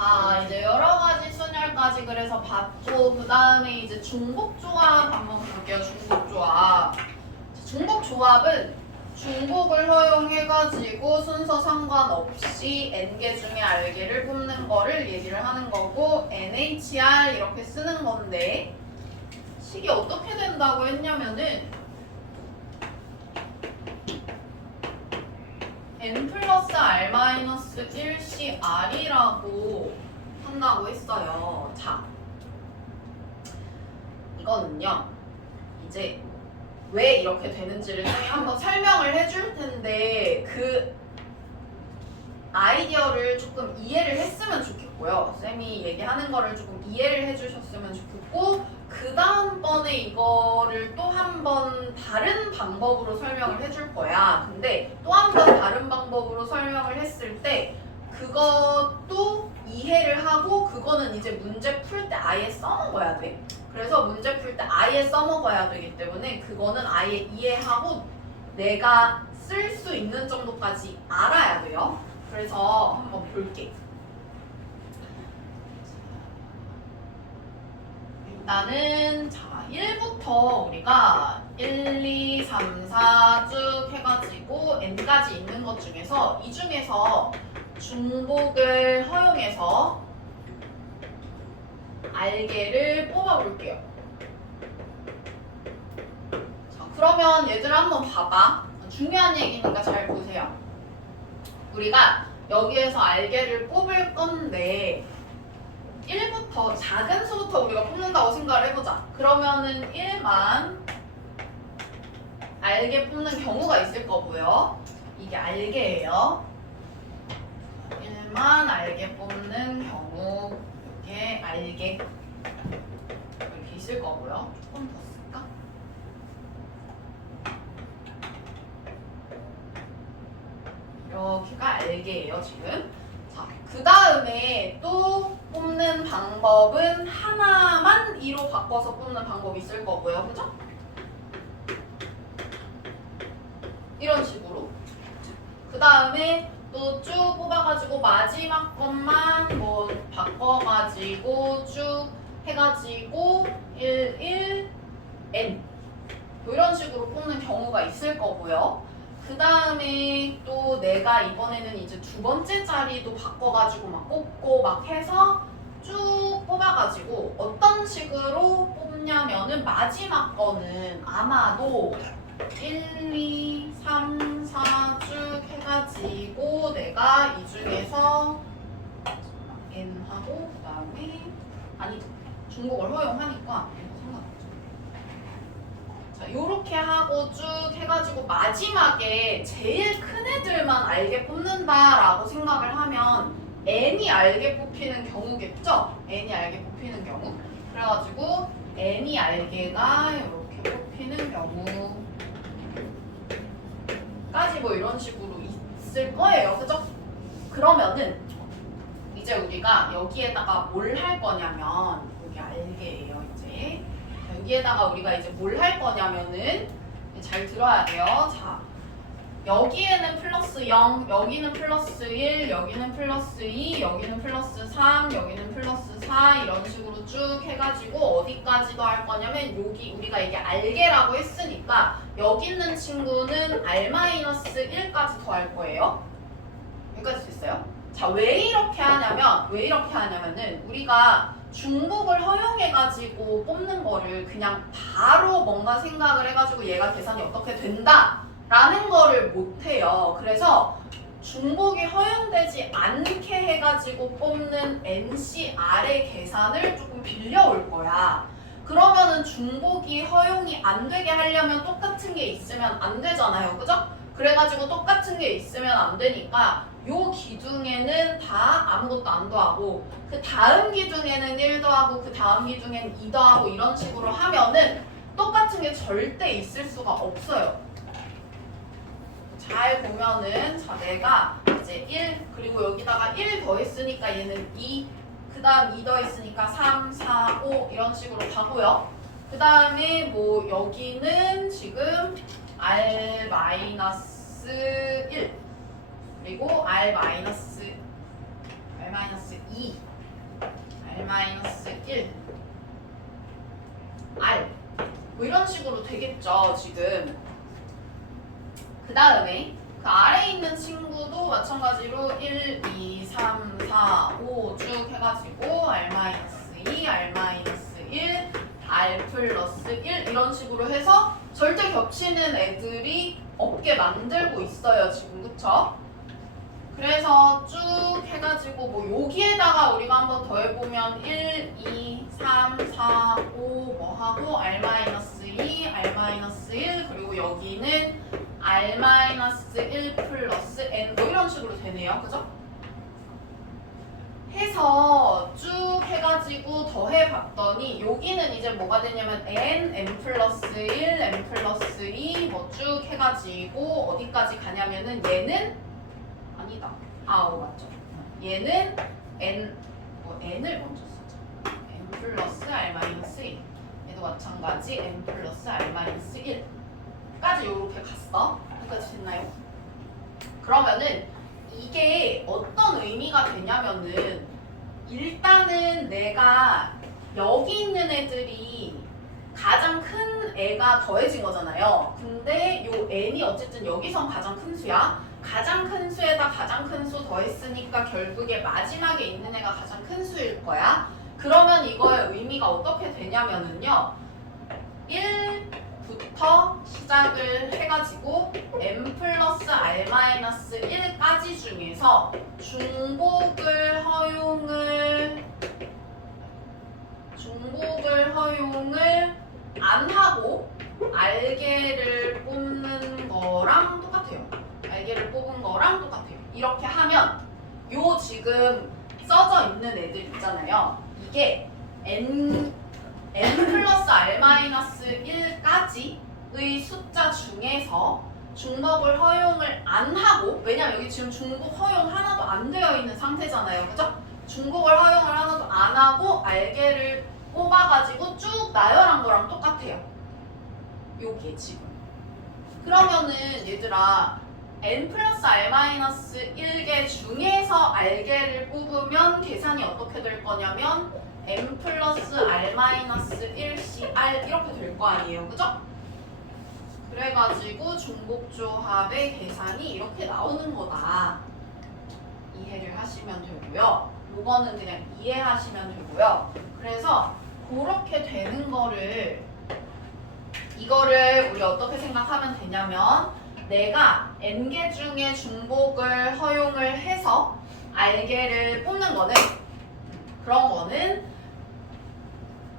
자, 이제 여러 가지 순열까지 그래서 봤고, 그 다음에 이제 중복조합 한번 볼게요. 중복조합. 중복조합은 중복을 허용해가지고 순서 상관없이 n개 중에 r개를 뽑는 거를 얘기를 하는 거고, NHR 이렇게 쓰는 건데, 식이 어떻게 된다고 했냐면은, n 플러스 r 마이너스 1CR이라고 한다고 했어요. 자, 이거는요, 이제 왜 이렇게 되는지를 쌤이 한번 설명을 해줄 텐데, 그 아이디어를 조금 이해를 했으면 좋겠고요. 쌤이 얘기하는 거를 조금 이해를 해주셨으면 좋겠고, 그 다음번에 이거를 또 한 번 다른 방법으로 설명을 해줄 거야. 근데 또 한 번 다른 방법으로 설명을 했을 때 그것도 이해를 하고, 그거는 이제 문제 풀 때 아예 써먹어야 돼. 그래서 문제 풀 때 아예 써먹어야 되기 때문에 그거는 아예 이해하고 내가 쓸 수 있는 정도까지 알아야 돼요. 그래서 한번 볼게. 일단은 자, 1부터 우리가 1, 2, 3, 4 쭉 해가지고 n까지 있는 것 중에서 이 중에서 중복을 허용해서 r개를 뽑아볼게요. 자, 그러면 얘들아 한번 봐봐. 중요한 얘기니까 잘 보세요. 우리가 여기에서 r개를 뽑을 건데 1부터 작은 수부터 우리가 뽑는다고 생각을 해보자. 그러면은 1만 r개 뽑는 경우가 있을 거고요. 이게 r개예요. 1만 r개 뽑는 경우, 이게 r개 이렇게 있을 거고요. 조금 더 쓸까? 여기가 r개예요 지금. 자, 그 다음에 또 뽑는 방법은 하나만 2로 바꿔서 뽑는 방법이 있을 거고요. 그죠? 이런 식으로. 그 다음에 또 쭉 뽑아가지고 마지막 것만 뭐 바꿔가지고 쭉 해가지고 1, 1, n 뭐 이런 식으로 뽑는 경우가 있을 거고요. 그 다음에 또 내가 이번에는 이제 두 번째 자리도 바꿔가지고 막 뽑고 막 해서 쭉 뽑아가지고 어떤 식으로 뽑냐면은 마지막 거는 아마도 1, 2, 3, 4 쭉 해가지고 내가 이 중에서 n하고 그 다음에 아니 중복을 허용하니까 자, 요렇게 하고 쭉 해가지고 마지막에 제일 큰 애들만 알게 뽑는다라고 생각을 하면 n이 알게 뽑히는 경우겠죠? n이 알게 뽑히는 경우. 그래가지고 n이 알게가 이렇게 뽑히는 경우까지 뭐 이런 식으로 있을 거예요. 그죠? 그러면은 이제 우리가 여기에다가 뭘 할 거냐면 여기 알게예요. 이제 여기에다가 우리가 이제 뭘 할 거냐면은 잘 들어야 돼요. 자, 여기에는 플러스 0, 여기는 플러스 1, 여기는 플러스 2, 여기는 플러스 3, 여기는 플러스 4 이런 식으로 쭉 해가지고 어디까지도 할 거냐면 여기 우리가 이게 알게라고 했으니까 여기 있는 친구는 r-1까지 더 할 거예요. 여기까지 됐어요? 자, 왜 이렇게 하냐면은 우리가 중복을 허용해가지고 뽑는 거를 그냥 바로 뭔가 생각을 해가지고 얘가 계산이 어떻게 된다 라는 거를 못해요. 그래서 중복이 허용되지 않게 해가지고 뽑는 NCR의 계산을 조금 빌려올 거야. 그러면은 중복이 허용이 안 되게 하려면 똑같은 게 있으면 안 되잖아요. 그죠? 그래가지고 똑같은 게 있으면 안 되니까 요 기둥에는 다 아무것도 안 더하고 그 다음 기둥에는 1 더하고 그 다음 기둥에는 2 더하고 이런 식으로 하면은 똑같은 게 절대 있을 수가 없어요. 잘 보면은 자 내가 이제 1 그리고 여기다가 1 더했으니까 얘는 2 그 다음 2 더했으니까 3, 4, 5 이런 식으로 가고요. 그 다음에 뭐 여기는 지금 R-1 그리고 R-1 R-2 R-1 R 뭐 이런 식으로 되겠죠 지금. 그 다음에 그 아래에 있는 친구도 마찬가지로 1, 2, 3, 4, 5 쭉 해가지고 R-2, R-1, R 플러스 1 이런 식으로 해서 절대 겹치는 애들이 없게 만들고 있어요 지금. 그쵸? 그래서 쭉 해가지고 뭐 여기에다가 우리가 한번 더 해보면 1, 2, 3, 4, 5 뭐 하고 R-2, R-1 그리고 여기는 R-1 플러스 N 뭐 이런 식으로 되네요. 그죠? 해서 쭉 해가지고 더해봤더니 여기는 이제 뭐가 되냐면 N, N 플러스 1, N 플러스 2 뭐 쭉 해가지고 어디까지 가냐면은 얘는 아니다. 맞죠. 얘는 N, N을 먼저 쓰자. N 플러스 R-1 얘도 마찬가지 N 플러스 R-1 까지 요렇게 갔어. 여기까지 됐나요? 그러면은 이게 어떤 의미가 되냐면은 일단은 내가 여기 있는 애들이 가장 큰 애가 더해진 거잖아요. 근데 요 n이 어쨌든 여기선 가장 큰 수야. 가장 큰 수에다 가장 큰 수 더했으니까 결국에 마지막에 있는 애가 가장 큰 수일 거야. 그러면 이거의 의미가 어떻게 되냐면은요. 1부터 시작을 해가지고 n 플러스 R-1까지 중에서 중복을 허용을 안 하고 알게를 뽑는 거랑 똑같아요. 알게를 뽑은 거랑 똑같아요. 이렇게 하면 요 지금 써져 있는 애들 있잖아요. 이게 n 플러스 R-1까지의 숫자 중에서 중복을 허용을 안 하고, 왜냐면 여기 지금 중복 허용 하나도 안 되어 있는 상태잖아요. 그죠? 중복을 허용을 하나도 안 하고 알게를 뽑아가지고 쭉 나열한 거랑 똑같아요. 요게 지금. 그러면은 얘들아 n 플러스 R-1개 중에서 알게를 뽑으면 계산이 어떻게 될 거냐면 n 플러스 R-1CR 이렇게 될 거 아니에요. 그죠? 그래가지고 중복조합의 계산이 이렇게 나오는 거다. 이해를 하시면 되고요. 요거는 그냥 이해하시면 되고요. 그래서 그렇게 되는 거를 이거를 우리 어떻게 생각하면 되냐면 내가 n개 중에 중복을 허용을 해서 r개를 뽑는 거는 그런 거는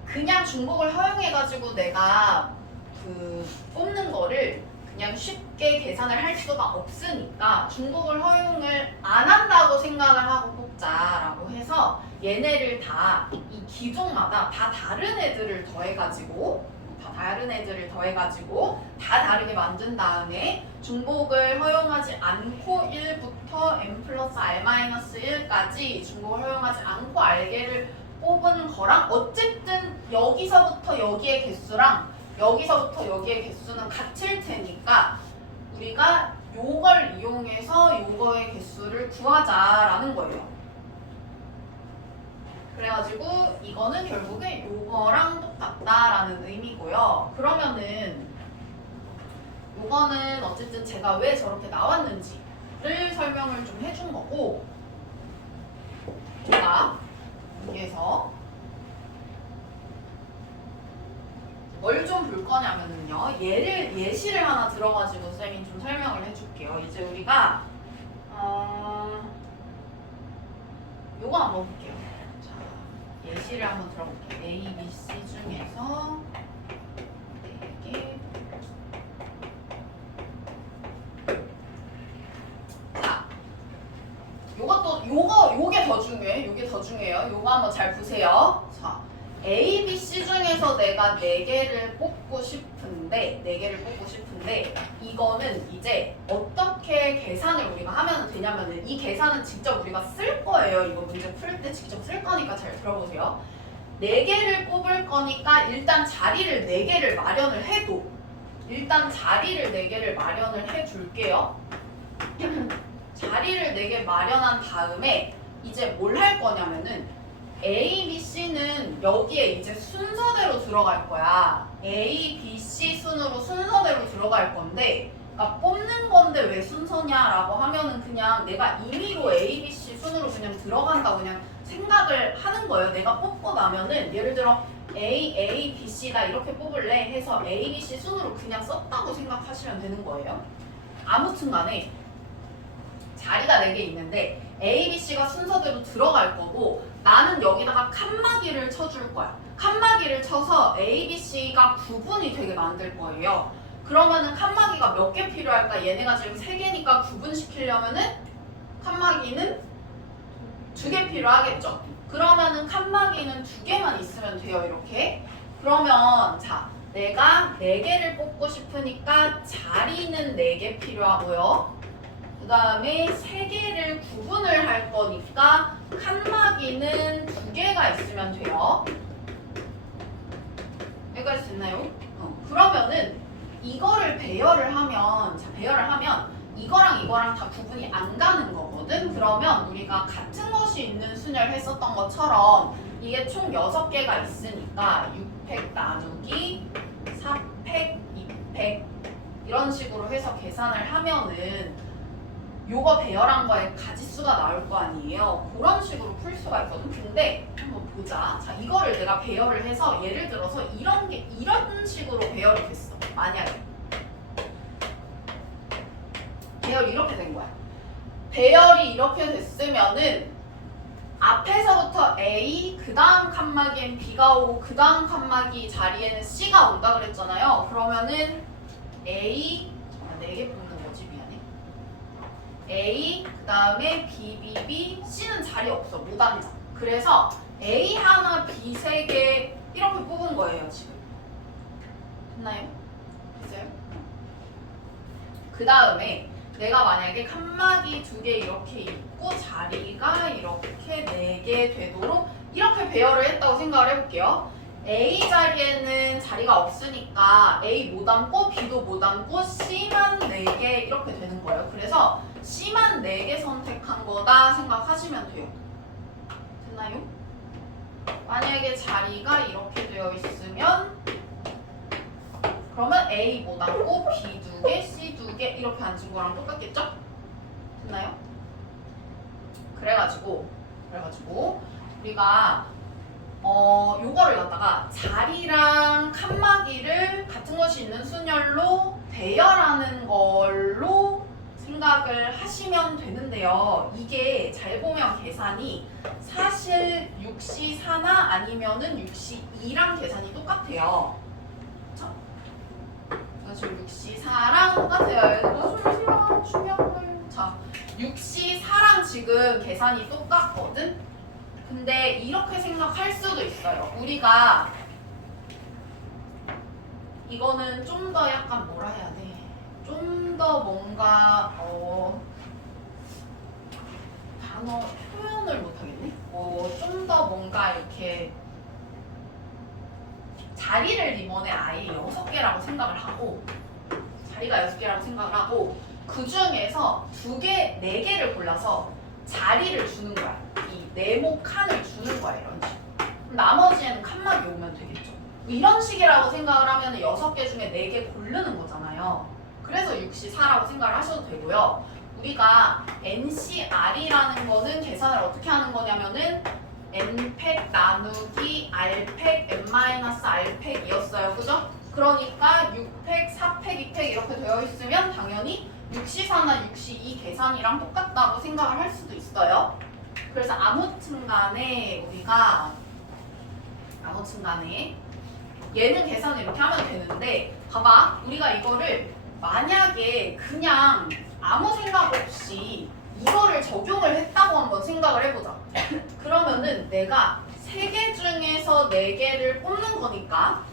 그냥 중복을 허용해가지고 내가 그 뽑는 거를 그냥 쉽게 계산을 할 수가 없으니까 중복을 허용을 안 한다고 생각을 하고 뽑자라고 해서 얘네를 다 이 기종마다 다 다른 애들을 더해가지고 다 다르게 만든 다음에 중복을 허용하지 않고 1부터 n 플러스 R-1까지 중복을 허용하지 않고 알게를 뽑은 거랑 어쨌든 여기서부터 여기의 개수랑 여기서부터 여기의 개수는 같을 테니까 우리가 요걸 이용해서 요거의 개수를 구하자라는 거예요. 그래가지고 이거는 결국에 요거랑 똑같다라는 의미고요. 그러면은 요거는 어쨌든 제가 왜 저렇게 나왔는지를 설명을 좀 해준 거고 제가 여기에서 뭘 좀 볼 거냐면요. 예시를 하나 들어가지고 쌤이 좀 설명을 해줄게요. 이제 우리가 요거 한번 볼게요. 자, 예시를 한번 들어볼게요. A, B, C 중에서 4개. 자, 요게 더 중요해. 요게 더 중요해요. 요거 한번 잘 보세요. 자, A, B, C 중에서 내가 4개를 뽑고 싶은데 이거는 이제 어떻게 계산을 우리가 하면 되냐면은 이 계산은 직접 우리가 쓸 거예요. 이거 문제 풀 때 직접 쓸 거니까 잘 들어보세요. 4개를 뽑을 거니까 일단 자리를 4개를 마련을 해둘게요. 자리를 4개 마련한 다음에 이제 뭘 할 거냐면은 A, B, C는 여기에 이제 순서대로 들어갈 거야. A, B, C 순으로 순서대로 들어갈 건데, 그러니까 뽑는 건데 왜 순서냐라고 하면은 그냥 내가 임의로 A, B, C 순으로 그냥 들어간다고 그냥 생각을 하는 거예요. 내가 뽑고 나면은 예를 들어 A, B, C다 이렇게 뽑을래 해서 A, B, C 순으로 그냥 썼다고 생각하시면 되는 거예요. 아무튼 간에 자리가 4개 있는데 A, B, C가 순서대로 들어갈 거고 나는 여기다가 칸막이를 쳐줄 거야. 칸막이를 쳐서 A, B, C가 구분이 되게 만들 거예요. 그러면은 칸막이가 몇 개 필요할까? 얘네가 지금 3개니까 구분시키려면은 칸막이는 2개 필요하겠죠. 그러면은 칸막이는 2개만 있으면 돼요. 이렇게. 그러면 자, 내가 4개를 뽑고 싶으니까 자리는 4개 필요하고요. 그 다음에 3개를 구분을 할 거니까 칸막이는 2개가 있으면 돼요. 여기까지 됐나요? 그러면은 이거를 배열을 하면, 자, 배열을 하면 이거랑 이거랑 다 구분이 안 가는 거거든. 그러면 우리가 같은 것이 있는 순열 했었던 것처럼 이게 총 6개가 있으니까 6팩 나누기 4팩, 2팩 이런 식으로 해서 계산을 하면은 요거 배열한 거에 가지수가 나올 거 아니에요. 그런 식으로 풀 수가 있거든. 근데 한번 보자. 자, 이거를 내가 배열을 해서 예를 들어서 이런 식으로 배열이 됐어. 만약에 배열이 이렇게 된 거야. 배열이 이렇게 됐으면은 앞에서부터 A, 그 다음 칸막이엔 B가 오고 그 다음 칸막이 자리에는 C가 온다 그랬잖아요. 그러면은 A, 4개 뽑는 거지, 미안해. A, 그 다음에 B, B, B, C는 자리 없어, 못 앉아. 그래서 A 하나, B 3개 이렇게 뽑은 거예요, 지금. 됐나요? 됐어요? 그 다음에 내가 만약에 칸막이 2개 이렇게 있고 자리가 이렇게 4개 되도록 이렇게 배열을 했다고 생각을 해볼게요. A 자리에는 자리가 없으니까 A 못 앉고 B도 못 앉고 C만 4개 이렇게 되는 거예요. 그래서 C만 4개 선택한 거다 생각하시면 돼요. 됐나요? 만약에 자리가 이렇게 되어 있으면 그러면 A 못 앉고 B 2개, C 2개 이렇게 앉은 거랑 똑같겠죠? 됐나요? 그래가지고 우리가 요거를 갖다가 자리랑 칸막이를 같은 것이 있는 순열로 배열하는 걸로 생각을 하시면 되는데요. 이게 잘 보면 계산이 사실 6C4나 아니면은 6C2랑 계산이 똑같아요. 그쵸? 지금 6C4랑 똑같아요. 얘들아, 중요한 거예요. 자, 6C4랑 지금 계산이 똑같거든? 근데 이렇게 생각할 수도 있어요. 우리가 이거는 좀 더 약간 뭐라 해야 돼? 좀 더 뭔가 단어 표현을 못하겠네? 좀 더 뭔가 이렇게 자리를 이번에 아예 6개라고 생각을 하고 자리가 6개라고 생각을 하고 그 중에서 2개, 4개를 골라서 자리를 주는 거야. 이 네모 칸을 주는 거야. 이런 식으로. 나머지에는 칸막이 오면 되겠죠. 이런 식이라고 생각을 하면 6개 중에 4개 고르는 거잖아요. 그래서 6C4라고 생각을 하셔도 되고요. 우리가 NCR이라는 거는 계산을 어떻게 하는 거냐면은 N팩 나누기 R팩 N-R팩이었어요. 그죠? 그러니까 6팩, 4팩, 2팩 이렇게 되어 있으면 당연히 6C4나 6C2 계산이랑 똑같다고 생각을 할 수도 있어요. 그래서 아무튼 간에 얘는 계산을 이렇게 하면 되는데 봐봐. 우리가 이거를 만약에 그냥 아무 생각 없이 이거를 적용을 했다고 한번 생각을 해보자. 그러면은 내가 3개 중에서 4개를 뽑는 거니까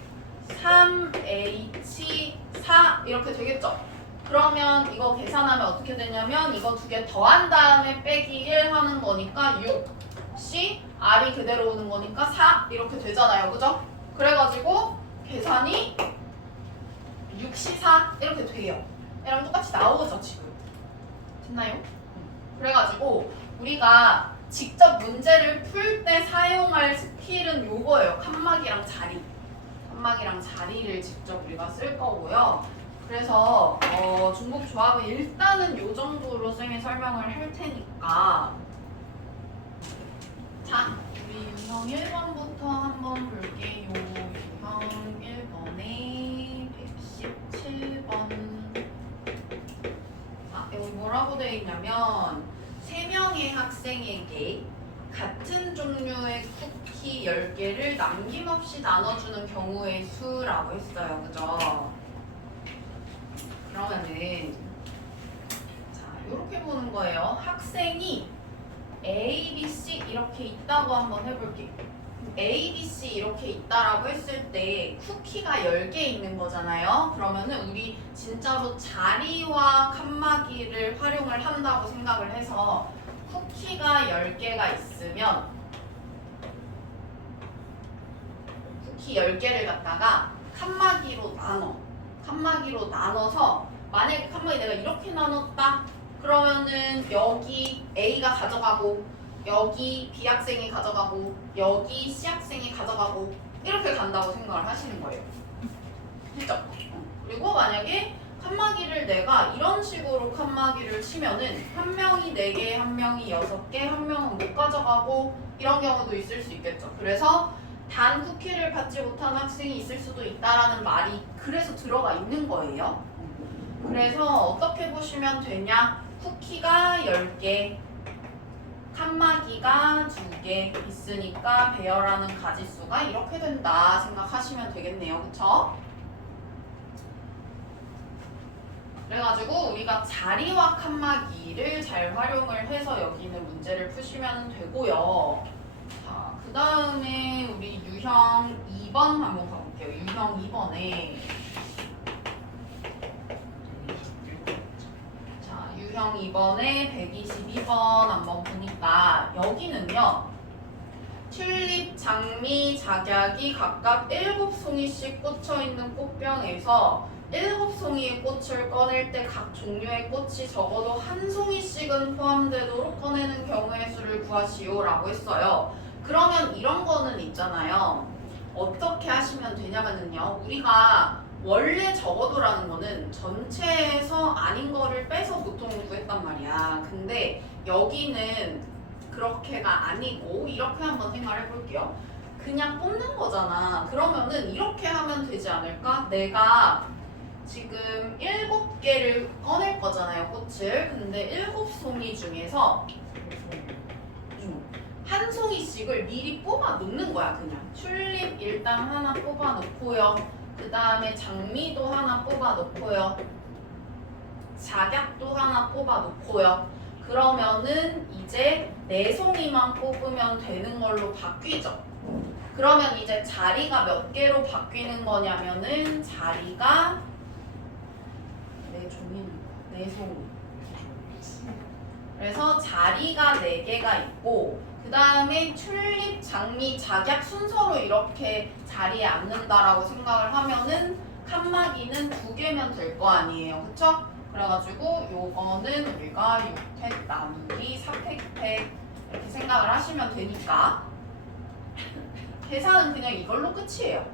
3H4 이렇게 되겠죠? 그러면 이거 계산하면 어떻게 되냐면 이거 2개 더한 다음에 빼기 1 하는 거니까 6C R이 그대로 오는 거니까 4 이렇게 되잖아요. 그죠? 그래가지고 계산이 6C4 이렇게 돼요. 얘랑 똑같이 나오죠 지금. 됐나요? 그래가지고 우리가 직접 문제를 풀 때 사용할 스킬은 요거예요. 칸막이랑 자리. 칸막이랑 자리를 직접 우리가 쓸 거고요. 그래서 중복 조합은 일단은 요 정도로 쌤이 설명을 할 테니까 자, 우리 유형 1번부터 한번 볼게요. 유형 1번에 117번. 여기 뭐라고 되어 있냐면 3명의 학생에게 같은 종류의 쿠키 10개를 남김없이 나눠주는 경우의 수라고 했어요. 그죠? 그러면은 자, 이렇게 보는 거예요. 학생이 A, B, C 이렇게 있다고 한번 해볼게요. A, B, C 이렇게 있다라고 했을 때 쿠키가 10개 있는 거잖아요. 그러면은 우리 진짜로 자리와 칸막이를 활용을 한다고 생각을 해서 쿠키가 10개가 있으면 쿠키 10개를 갖다가 칸막이로 나눠서 만약에 칸막이 내가 이렇게 나눴다 그러면은 여기 A가 가져가고 여기 B 학생이 가져가고 여기 C 학생이 가져가고 이렇게 간다고 생각을 하시는 거예요. 됐죠? 그리고 만약에 칸막이를 내가 이런 식으로 칸막이를 치면은 한 명이 4개, 한 명이 6개, 한 명은 못 가져가고 이런 경우도 있을 수 있겠죠. 그래서 단 쿠키를 받지 못한 학생이 있을 수도 있다라는 말이 그래서 들어가 있는 거예요. 그래서 어떻게 보시면 되냐? 쿠키가 10개, 칸막이가 2개 있으니까 배열하는 가지수가 이렇게 된다 생각하시면 되겠네요. 그쵸? 그래가지고 우리가 자리와 칸막이를 잘 활용을 해서 여기 있는 문제를 푸시면 되고요. 자, 그 다음에 우리 유형 2번 한번 가볼게요. 유형 2번에 유형 2번에 122번 한번 보니까 여기는요. 튤립, 장미, 작약이 각각 7송이씩 꽂혀있는 꽃병에서 7송이의 꽃을 꺼낼 때 각 종류의 꽃이 적어도 한 송이씩은 포함되도록 꺼내는 경우의 수를 구하시오 라고 했어요. 그러면 이런 거는 있잖아요. 어떻게 하시면 되냐면요. 우리가 원래 적어도라는 거는 전체에서 아닌 거를 빼서 보통 구했단 말이야. 근데 여기는 그렇게가 아니고 이렇게 한번 생각을 해볼게요. 그냥 뽑는 거잖아. 그러면은 이렇게 하면 되지 않을까? 내가 지금 7개를 꺼낼 거잖아요. 꽃을. 근데 7송이 중에서 한 송이씩을 미리 뽑아 놓는 거야. 그냥 튤립 일단 하나 뽑아 놓고요. 그 다음에 장미도 하나 뽑아 놓고요. 작약도 하나 뽑아 놓고요. 그러면은 이제 4송이만 뽑으면 되는 걸로 바뀌죠. 그러면 이제 자리가 몇 개로 바뀌는 거냐면은 자리가 4송이. 그래서 자리가 4개가 있고 그 다음에 튤립, 장미, 작약 순서로 이렇게 자리에 앉는다라고 생각을 하면은 칸막이는 2개면 될 거 아니에요. 그쵸? 그래가지고 요거는 우리가 6팩 나누기 4팩 이렇게 생각을 하시면 되니까 계산은 그냥 이걸로 끝이에요.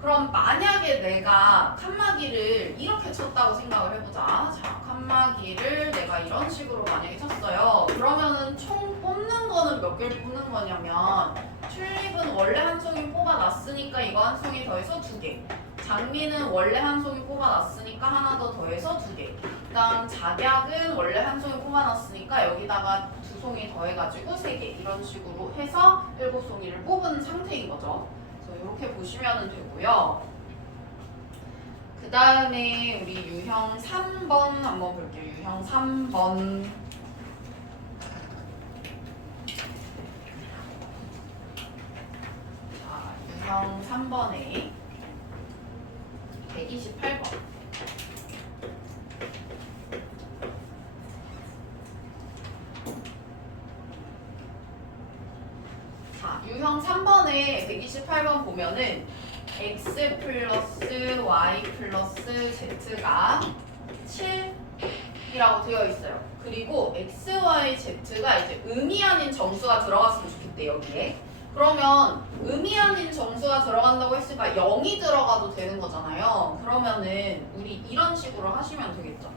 그럼 만약에 내가 칸막이를 이렇게 쳤다고 생각을 해보자. 자, 칸막이를 내가 이런 식으로 만약에 쳤어요. 그러면은 총 뽑는 거는 몇 개를 뽑는 거냐면 튤립은 원래 한 송이 뽑아놨으니까 이거 한 송이 더해서 2개. 장미는 원래 한 송이 뽑아놨으니까 하나 더 더해서 2개. 그다음 작약은 원래 한 송이 뽑아놨으니까 여기다가 2송이 더해가지고 3개. 이런 식으로 해서 7송이를 뽑은 상태인 거죠. 이렇게 보시면 되고요. 그 다음에 우리 유형 3번 한번 볼게요. 유형 3번. 자, 유형 3번에 128번. 유형 3번에 128번 보면은 x 플러스 y 플러스 z가 7, 이라고 되어 있어요. 그리고 x, y, z가 이제 의미 아닌 정수가 들어갔으면 좋겠대 여기에. 그러면 의미 아닌 정수가 들어간다고 했으니까 0이 들어가도 되는 거잖아요. 그러면은 우리 이런 식으로 하시면 되겠죠.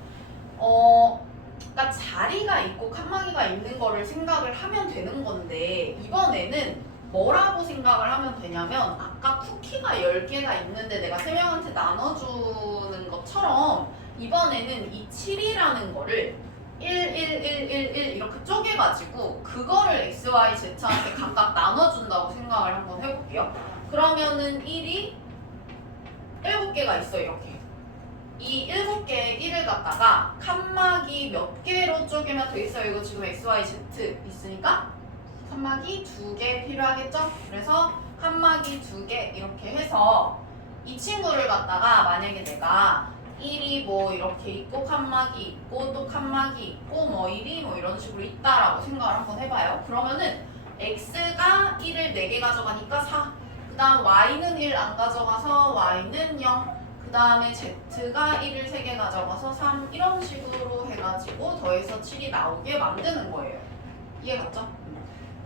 그러니까 자리가 있고 칸막이가 있는 거를 생각을 하면 되는 건데 이번에는 뭐라고 생각을 하면 되냐면 아까 쿠키가 10개가 있는데 내가 3명한테 나눠주는 것처럼 이번에는 이 7이라는 거를 1, 1, 1, 1, 1 이렇게 쪼개가지고 그거를 x, y, z한테 각각 나눠준다고 생각을 한번 해볼게요. 그러면은 1이 7개가 있어 이렇게. 이 7개의 1을 갖다가 칸막이 몇 개로 쪼개면 되겠어요? 이거 지금 x, y, z 있으니까 칸막이 2개 필요하겠죠? 그래서 칸막이 2개 이렇게 해서 이 친구를 갖다가 만약에 내가 1이 뭐 이렇게 있고 칸막이 있고 또 칸막이 있고 뭐 1이 뭐 이런 식으로 있다라고 생각을 한번 해봐요. 그러면은 x가 1을 4개 가져가니까 4. 그 다음 y는 1 안 가져가서 y는 0. 그 다음에 z가 1을 3개 가져가서 3. 이런 식으로 해가지고 더해서 7이 나오게 만드는 거예요. 이해갔죠?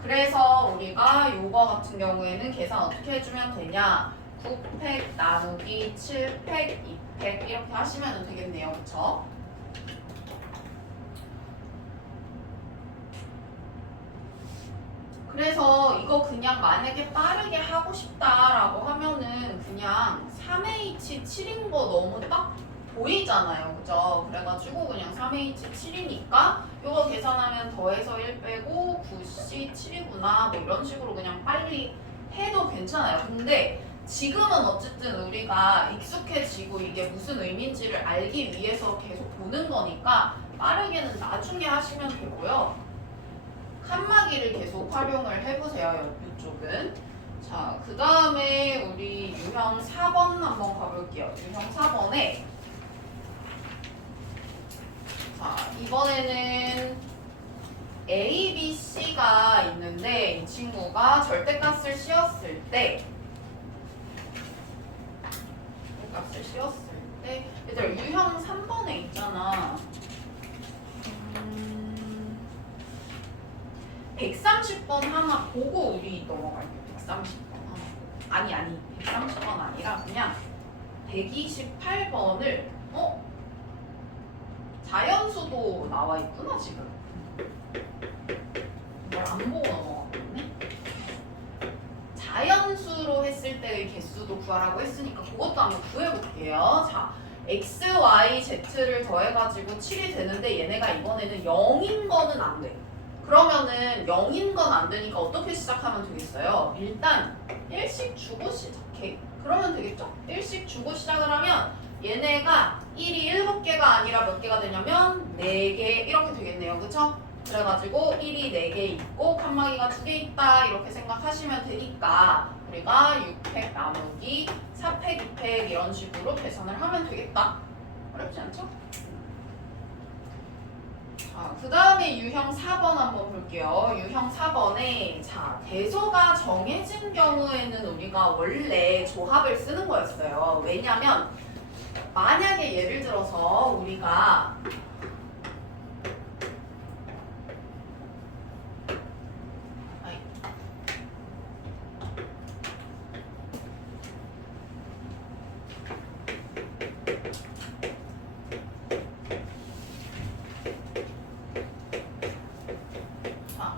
그래서 우리가 요거 같은 경우에는 계산 어떻게 해주면 되냐? 9팩 나누기 7팩 2팩 이렇게 하시면 되겠네요. 그쵸? 그래서 이거 그냥 만약에 빠르게 하고 싶다라고 하면은 그냥 3H 7인 거 너무 딱 보이잖아요. 그죠? 그래가지고 그냥 3H 7이니까 이거 계산하면 더해서 1 빼고 9C 7이구나 뭐 이런 식으로 그냥 빨리 해도 괜찮아요. 근데 지금은 어쨌든 우리가 익숙해지고 이게 무슨 의미인지를 알기 위해서 계속 보는 거니까 빠르게는 나중에 하시면 되고요. 칸막이를 계속 활용을 해보세요. 이쪽은. 자, 그 다음에 우리 유형 4번 한번 가볼게요. 유형 4번에 자, 이번에는 A, B, C가 있는데 이 친구가 절대값을 씌웠을 때 값을 씌웠을 때 얘들 유형 3번에 있잖아. 130번 하나 보고 우리 넘어갈게요. 130번 하나. 아니 130번 아니라 그냥 128번을 자연수도 나와 있구나 지금. 이걸 안 보고 넘어갔네. 자연수로 했을 때의 개수도 구하라고 했으니까 그것도 한번 구해볼게요. 자, x, y, z를 더해가지고 7이 되는데 얘네가 이번에는 0인 거는 안 돼. 그러면은 0인 건 안 되니까 어떻게 시작하면 되겠어요? 일단 1씩 주고 시작해. 그러면 되겠죠? 1씩 주고 시작을 하면 얘네가 1이 7개가 아니라 몇 개가 되냐면 4개 이렇게 되겠네요. 그쵸? 그래가지고 1이 4개 있고 칸막이가 2개 있다 이렇게 생각하시면 되니까 우리가 6팩 나누기 4팩 2팩 이런 식으로 계산을 하면 되겠다. 어렵지 않죠? 자, 그 다음에 유형 4번 한번 볼게요. 유형 4번에 자, 대소가 정해진 경우에는 우리가 원래 조합을 쓰는 거였어요. 왜냐면 만약에 예를 들어서 우리가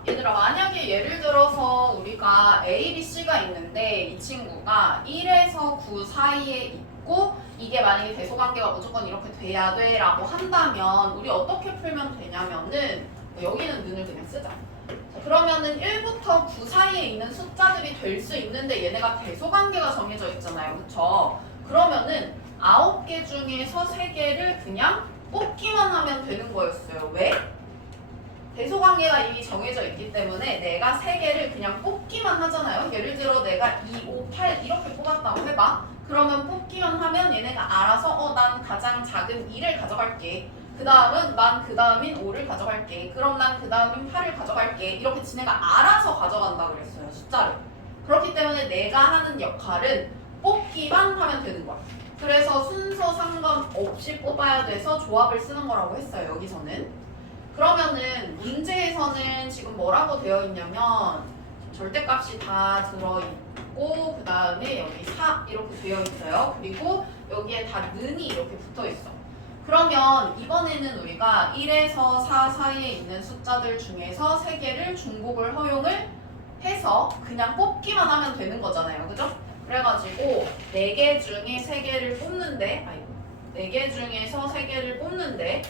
얘들아 만약에 예를 들어서 우리가 A, B, C가 있는데 이 친구가 1에서 9 사이에 있고 이게 만약에 대소관계가 무조건 이렇게 돼야 돼 라고 한다면 우리 어떻게 풀면 되냐면은 여기는 눈을 그냥 쓰자. 자, 그러면은 1부터 9 사이에 있는 숫자들이 될 수 있는데 얘네가 대소관계가 정해져 있잖아요. 그쵸? 그러면은 9개 중에서 3개를 그냥 뽑기만 하면 되는 거였어요. 왜? 대소관계가 이미 정해져 있기 때문에 내가 3개를 그냥 뽑기만 하잖아요. 예를 들어 내가 2, 5, 8 이렇게 뽑았다고 해봐. 그러면 뽑기만 하면 얘네가 알아서 난 가장 작은 2를 가져갈게. 그 다음은 난 그 다음인 5를 가져갈게. 그럼 난 그 다음인 8을 가져갈게. 이렇게 지네가 알아서 가져간다고 그랬어요. 숫자를. 그렇기 때문에 내가 하는 역할은 뽑기만 하면 되는 거야. 그래서 순서 상관없이 뽑아야 돼서 조합을 쓰는 거라고 했어요. 여기서는. 그러면은 문제에서는 지금 뭐라고 되어 있냐면 절대값이 다 들어있고 그 다음에 여기 4 이렇게 되어 있어요. 그리고 여기에 다 는이 이렇게 붙어 있어. 그러면 이번에는 우리가 1에서 4 사이에 있는 숫자들 중에서 3개를 중복을 허용을 해서 그냥 뽑기만 하면 되는 거잖아요. 그죠? 그래가지고 4개 중에 3개를 뽑는데 4개 중에서 3개를 뽑는데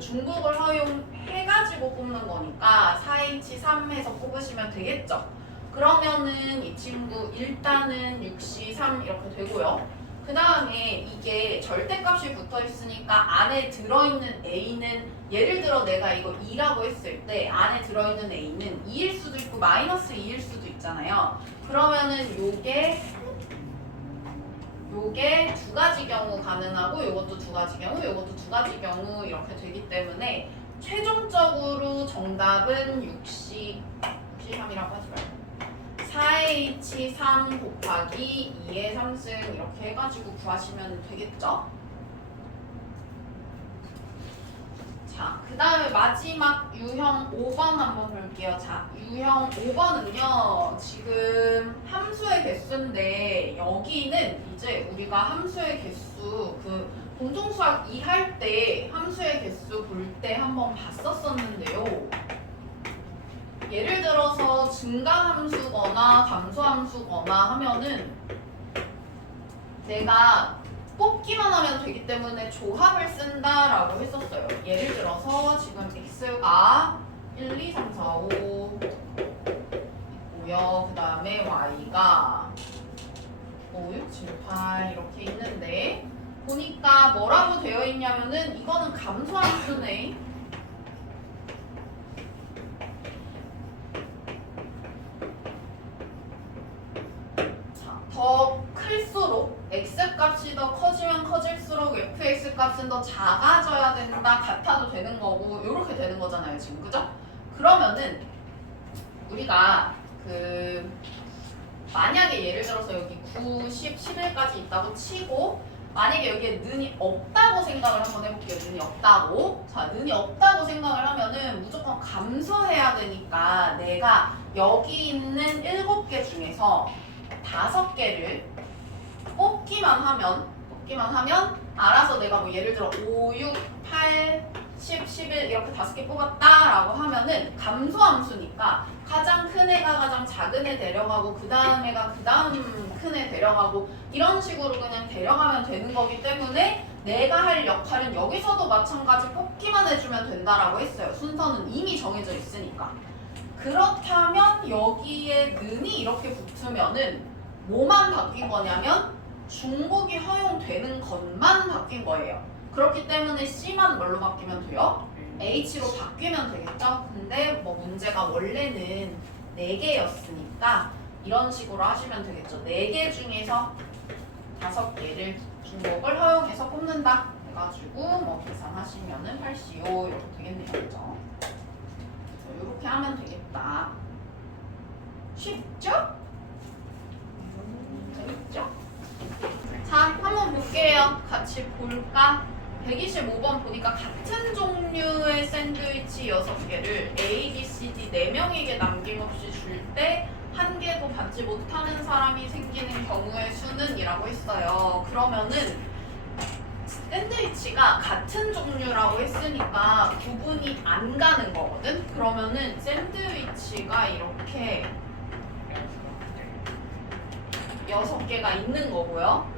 중복을 허용해가지고 뽑는 거니까 4H3 해서 뽑으시면 되겠죠. 그러면은 이 친구 일단은 6C3 이렇게 되고요. 그 다음에 이게 절대값이 붙어 있으니까 안에 들어있는 A는 예를 들어 내가 이거 2라고 했을 때 안에 들어있는 A는 2일 수도 있고 마이너스 2일 수도 있잖아요. 그러면은 요게 두 가지 경우 가능하고 요것도 두 가지 경우 요것도 두 가지 경우 이렇게 되기 때문에 최종적으로 정답은 6C3이라고 하지 말고 4H3 곱하기 2의 3승 이렇게 해가지고 구하시면 되겠죠? 자, 그 다음에 마지막 유형 5번 한번 볼게요. 자, 유형 5번은요, 지금 함수의 개수인데, 여기는 이제 우리가 함수의 개수, 공통수학 2 할 때 함수의 개수 볼 때 한번 봤었었는데요. 예를 들어서 증가함수거나 감소함수거나 하면은 내가 뽑기만 하면 되기 때문에 조합을 쓴다라고 했었어요. 예를 들어서 지금 x가 1, 2, 3, 4, 5 있고요. 그 다음에 y가 5, 6, 7, 8 이렇게 있는데 보니까 뭐라고 되어 있냐면은 이거는 감소함수네. 더 클수록 x값이 더 커지면 커질수록 fx값은 더 작아져야 된다, 같아도 되는 거고 이렇게 되는 거잖아요 지금. 그죠? 그러면은 우리가 만약에 예를 들어서 여기 9, 10, 11까지 있다고 치고 만약에 여기에 는이 없다고 생각을 한번 해볼게요. 는이 없다고. 자, 는이 없다고 생각을 하면은 무조건 감소해야 되니까 내가 여기 있는 7개 중에서 5개를 뽑기만 하면 알아서 내가 뭐 예를 들어 5, 6, 8, 10, 11 이렇게 5개 뽑았다라고 하면은 감소함수니까 가장 큰 애가 가장 작은 애 데려가고 그 다음 애가 그 다음 큰 애 데려가고 이런 식으로 그냥 데려가면 되는 거기 때문에 내가 할 역할은 여기서도 마찬가지 뽑기만 해주면 된다라고 했어요. 순서는 이미 정해져 있으니까. 그렇다면 여기에 는이 이렇게 붙으면은 뭐만 바뀐 거냐면 중복이 허용되는 것만 바뀐 거예요. 그렇기 때문에 C만 뭘로 바뀌면 돼요? H로 바뀌면 되겠죠? 근데 뭐 문제가 원래는 4개였으니까 이런 식으로 하시면 되겠죠. 4개 중에서 5개를 중복을 허용해서 뽑는다 해가지고 뭐 계산하시면은 8CO 이렇게 되겠네요. 그죠? 이렇게 하면 되겠다. 쉽죠? 재밌죠? 자, 한번 볼게요. 같이 볼까? 125번 보니까 같은 종류의 샌드위치 6개를 A, B, C, D 4명에게 남김없이 줄 때 한 개도 받지 못하는 사람이 생기는 경우의 수는 이라고 했어요. 그러면은 샌드위치가 같은 종류라고 했으니까 구분이 안 가는 거거든? 그러면은 샌드위치가 이렇게 6개가 있는 거고요.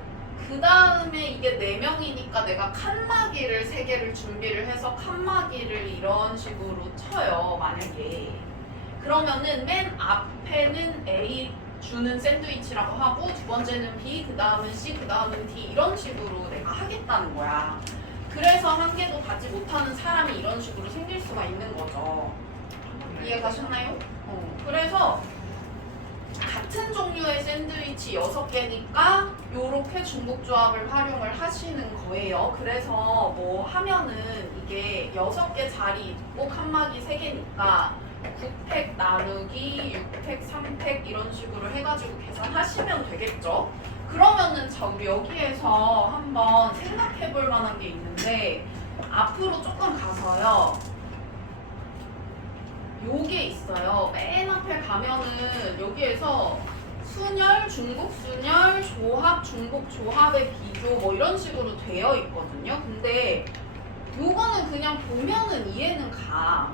그 다음에 이게 4명이니까 내가 칸막이를 3개를 준비를 해서 칸막이를 이런 식으로 쳐요. 만약에. 그러면은 맨 앞에는 A 주는 샌드위치라고 하고 두 번째는 B, 그 다음은 C, 그 다음은 D 이런 식으로 내가 하겠다는 거야. 그래서 한 개도 받지 못하는 사람이 이런 식으로 생길 수가 있는 거죠. 이해 가셨나요? 그래서 같은 종류의 샌드위치 6개니까 요렇게 중복조합을 활용을 하시는 거예요. 그래서 뭐 하면은 이게 6개 자리 있고 칸막이 3개니까 9팩 나누기 6팩, 3팩 이런 식으로 해가지고 계산하시면 되겠죠. 그러면은 자 우리 여기에서 한번 생각해 볼 만한 게 있는데 앞으로 조금 가서요. 요게 있어요. 맨 앞에 가면은 여기에서 순열, 중복 순열, 조합, 중복 조합의 비교 뭐 이런 식으로 되어 있거든요. 근데 요거는 그냥 보면은 이해는 가.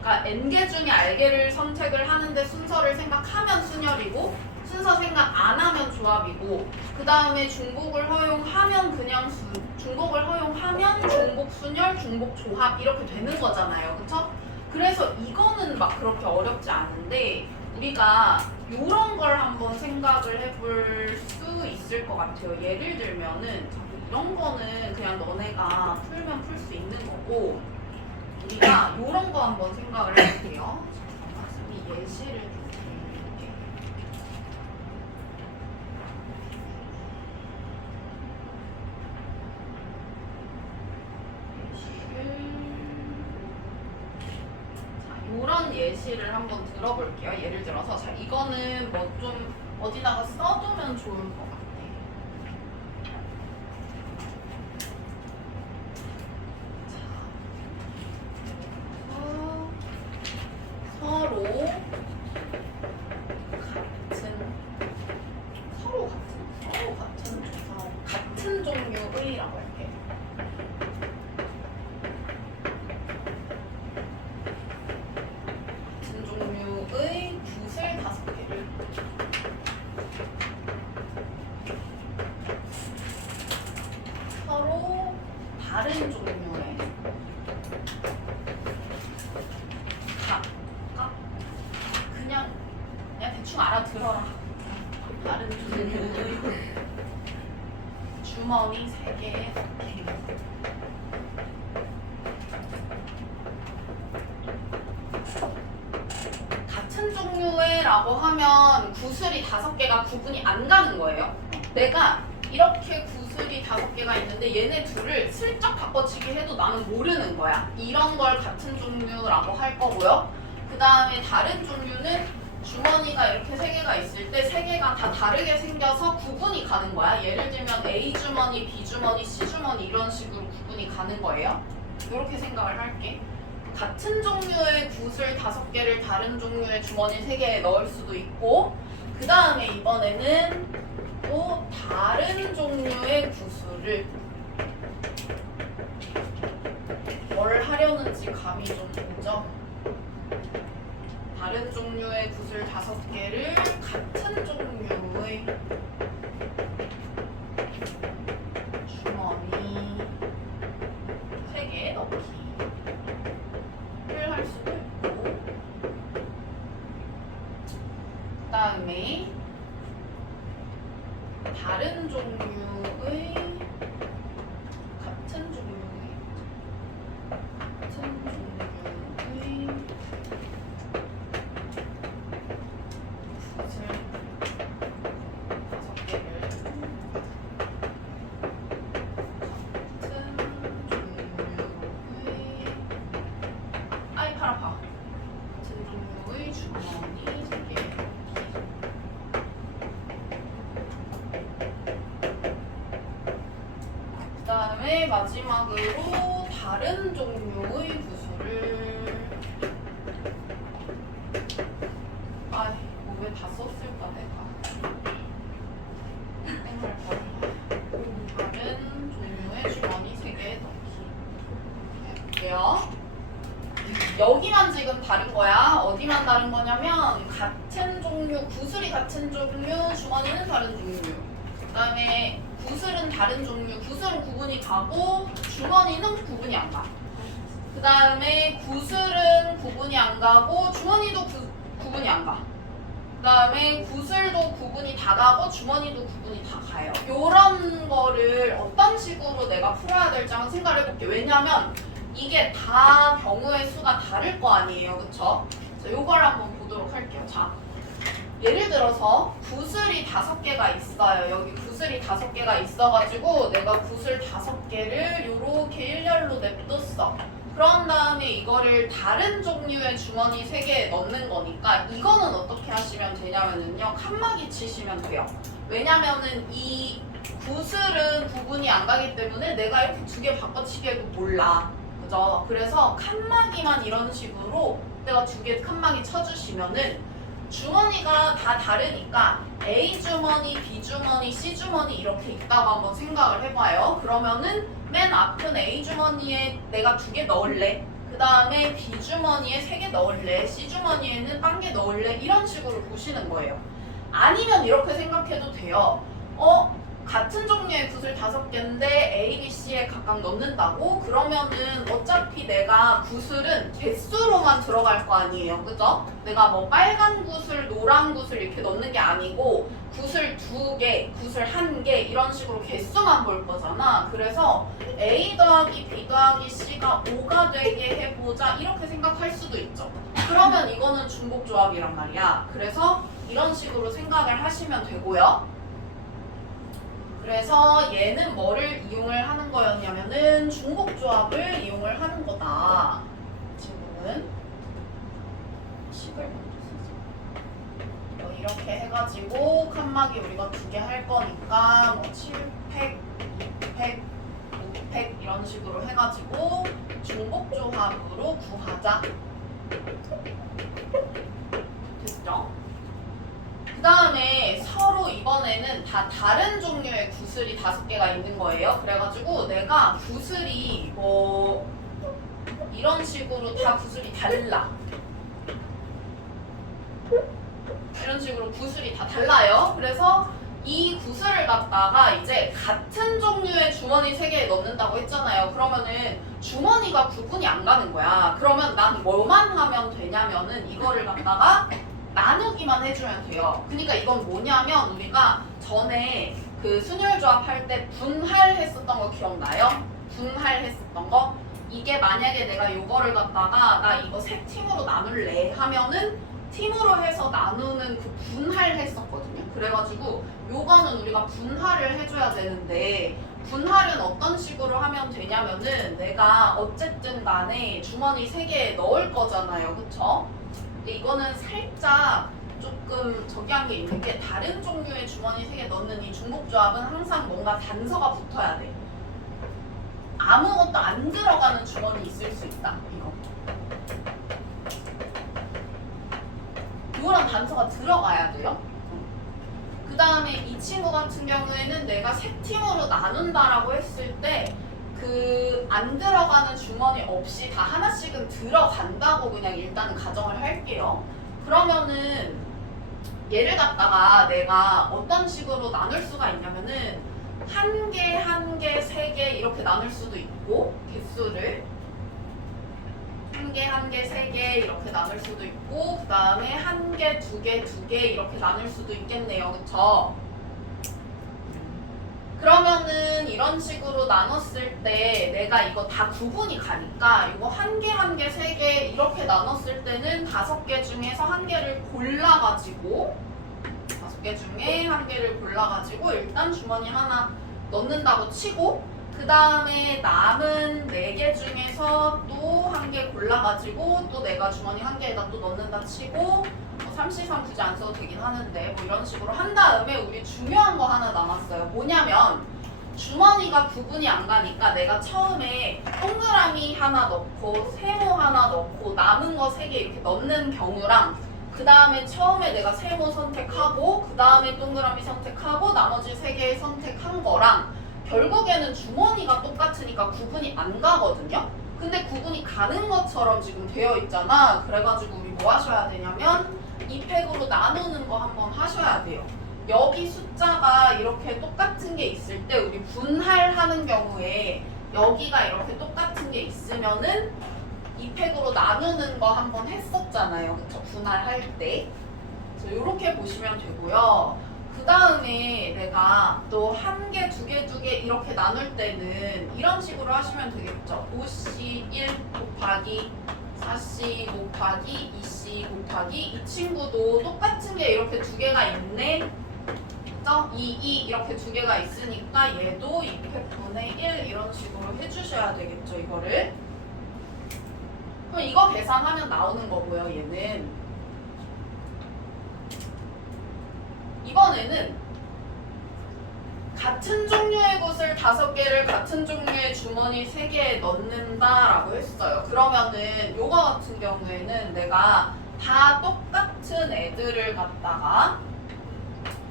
그러니까 N개 중에 R개를 선택을 하는데 순서를 생각하면 순열이고 순서 생각 안 하면 조합이고 그 다음에 중복을 허용하면 그냥 중복을 허용하면 중복 순열, 중복 조합 이렇게 되는 거잖아요. 그쵸? 그래서 이거는 막 그렇게 어렵지 않은데 우리가 이런 걸 한번 생각을 해볼 수 있을 것 같아요. 예를 들면은 이런 거는 그냥 너네가 풀면 풀 수 있는 거고 우리가 이런 거 한번 생각을 해볼게요. 잠깐만, 이 예시를 좀 드릴게요. 이런 예시를 한번 들어볼게요. 예를 들어서 자 이거는 뭐 좀 어디다가 써두면 좋을 것 같아요. 서로 같은 종류의라고 할게요. 같은 종류의 굿을 5개를 서로 다른 종류의 그냥 대충 알아들어라. 다른 종류의 주머니 3개 같은 종류의 라고 하면 구슬이 5개가 구분이 안 가는 거예요. 내가 이렇게 구슬이 5개가 있는데 얘네 둘을 슬쩍 바꿔치기 해도 나는 모르는 거야. 이런 걸 같은 종류라고 할 거고요. 그 다음에 다른 종류는 주머니가 이렇게 3개가 있을 때 3개가 다 다르게 생겨서 구분이 가는 거야. 예를 들면 A 주머니, B 주머니, C 주머니 이런 식으로 구분이 가는 거예요. 이렇게 생각을 할게. 같은 종류의 굿을 5개를 다른 종류의 주머니 3개에 넣을 수도 있고 그 다음에 이번에는 또 다른 종류의 구슬을 뭘 하려는지 감이 좀 오죠? 다른 종류의 굿을 5개를 같은 종류의 주머니 3개에 넣기를 할 수도 있고 그 다음에 다른 종류의 같은 종류의 굿을 5개를 같은 종류의 아이 팔 아파 같은 종류의 주머니 3개 그 다음에 마지막으로 다른 종류의 구슬을 왜 다 썼을까 내가 땡갈 뻔 다른 종류의 주머니 3개 넣기 해볼게요. 여기만 지금 다른 거야. 어디만 다른 거냐면 같은 종류, 구슬이 같은 종류, 주머니는 다른 종류 그 다음에 구슬은 다른 종류, 구슬은 구분이 가고 주머니는 구분이 안 가. 그 다음에 구슬은 구분이 안 가고 주머니도 구분이 안 가. 그 다음에 구슬도 구분이 다 가고 주머니도 구분이 다 가요. 요런 거를 어떤 식으로 내가 풀어야 될지 한번 생각을 해볼게요. 왜냐면 이게 다 경우의 수가 다를 거 아니에요. 그쵸? 자, 요걸 한번 보도록 할게요. 자, 예를 들어서 구슬이 5개가 있어요. 여기 구슬이 5개가 있어가지고 내가 구슬 5개를 요렇게 일렬로 냅뒀어. 그런 다음에 이거를 다른 종류의 주머니 3개에 넣는 거니까 이거는 어떻게 하시면 되냐면은요. 칸막이 치시면 돼요. 왜냐면은 이 구슬은 구분이 안 가기 때문에 내가 이렇게 2개 바꿔치기해도 몰라. 그죠? 그래서 칸막이만 이런 식으로 내가 2개 칸막이 쳐주시면은 주머니가 다 다르니까 A 주머니, B 주머니, C 주머니 이렇게 있다고 한번 생각을 해봐요. 그러면은 맨 앞은 A 주머니에 내가 2개 넣을래. 그 다음에 B 주머니에 3개 넣을래. C 주머니에는 1개 넣을래. 이런 식으로 보시는 거예요. 아니면 이렇게 생각해도 돼요. 같은 종류의 구슬 5개인데 A, B, C에 각각 넣는다고? 그러면은 어차피 내가 구슬은 개수로만 들어갈 거 아니에요. 그죠? 내가 뭐 빨간 구슬, 노란 구슬 이렇게 넣는 게 아니고 구슬 2개, 구슬 1개 이런 식으로 개수만 볼 거잖아. 그래서 A 더하기 B 더하기 C가 5가 되게 해보자 이렇게 생각할 수도 있죠. 그러면 이거는 중복조합이란 말이야. 그래서 이런 식으로 생각을 하시면 되고요. 그래서 얘는 뭐를 이용을 하는 거였냐면은 중복조합을 이용을 하는 거다. 친구는 10을 먼저 쓰자. 이렇게 해가지고 칸막이 우리가 2개 할 거니까 뭐 7팩, 2팩, 5팩 이런 식으로 해가지고 중복조합으로 구하자. 됐죠? 그 다음에 서로 이번에는 다 다른 종류의 구슬이 5개가 있는 거예요. 그래가지고 내가 구슬이 뭐 이런 식으로 다 구슬이 달라. 이런 식으로 구슬이 다 달라요. 그래서 이 구슬을 갖다가 이제 같은 종류의 주머니 3개에 넣는다고 했잖아요. 그러면은 주머니가 구분이 안 가는 거야. 그러면 난 뭐만 하면 되냐면은 이거를 갖다가 나누기만 해주면 돼요. 그러니까 이건 뭐냐면 우리가 전에 그 순율조합 할 때 분할했었던 거 기억나요? 분할했었던 거? 이게 만약에 내가 이거를 갖다가 나 이거 3팀으로 나눌래 하면은 팀으로 해서 나누는 그 분할했었거든요. 그래가지고 요거는 우리가 분할을 해줘야 되는데 분할은 어떤 식으로 하면 되냐면은 내가 어쨌든 간에 주머니 3개에 넣을 거잖아요. 그쵸? 근데 이거는 살짝 조금 저기 한 게 있는 게 다른 종류의 주머니 3개 넣는 이 중복조합은 항상 뭔가 단서가 붙어야 돼. 아무것도 안 들어가는 주머니 있을 수 있다. 이거. 이거랑 단서가 들어가야 돼요. 그 다음에 이 친구 같은 경우에는 내가 3팀으로 나눈다라고 했을 때 그 안 들어가는 주머니 없이 다 하나씩은 들어간다고 그냥 일단은 가정을 할게요. 그러면은 얘를 갖다가 내가 어떤 식으로 나눌 수가 있냐면은 1개, 1개, 3개 이렇게 나눌 수도 있고 개수를 1개, 1개, 3개 이렇게 나눌 수도 있고 그 다음에 1개, 2개, 2개 이렇게 나눌 수도 있겠네요. 그쵸? 그러면은 이런 식으로 나눴을 때 내가 이거 다 구분이 가니까 이거 1개, 1개, 3개 이렇게 나눴을 때는 5개 중에서 1개를 골라가지고 5개 중에 1개를 골라가지고 일단 주머니 하나 넣는다고 치고 그 다음에 남은 4개 중에서 또 1개 골라가지고 또 내가 주머니 1개에다 또 넣는다 치고 삼시삼 굳이 안 써도 되긴 하는데 뭐 이런 식으로 한 다음에 우리 중요한 거 하나 남았어요. 뭐냐면 주머니가 구분이 안 가니까 내가 처음에 동그라미 하나 넣고 세모 하나 넣고 남은 거 3개 이렇게 넣는 경우랑 그 다음에 처음에 내가 세모 선택하고 그 다음에 동그라미 선택하고 나머지 3개 선택한 거랑 결국에는 주머니가 똑같으니까 구분이 안 가거든요. 근데 구분이 가는 것처럼 지금 되어 있잖아. 그래가지고 우리 뭐 하셔야 되냐면 이 팩으로 나누는 거 한번 하셔야 돼요. 여기 숫자가 이렇게 똑같은 게 있을 때 우리 분할하는 경우에 여기가 이렇게 똑같은 게 있으면은 이 팩으로 나누는 거 한번 했었잖아요. 그쵸? 분할할 때. 그래서 이렇게 보시면 되고요. 그 다음에 내가 또 1개, 2개, 2개 이렇게 나눌 때는 이런 식으로 하시면 되겠죠. 5C 1 곱하기 4C 곱하기 2C 곱하기 이 친구도 똑같은 게 이렇게 2개가 있네. 그죠? 2 이렇게 2개가 있으니까 얘도 2팩분의 1 이런 식으로 해주셔야 되겠죠. 이거를. 그럼 이거 계산하면 나오는 거고요. 얘는 이번에는 같은 종류의 것을 5개를 같은 종류의 주머니 3개에 넣는다라고 했어요. 그러면은 요거 같은 경우에는 내가 다 똑같은 애들을 갖다가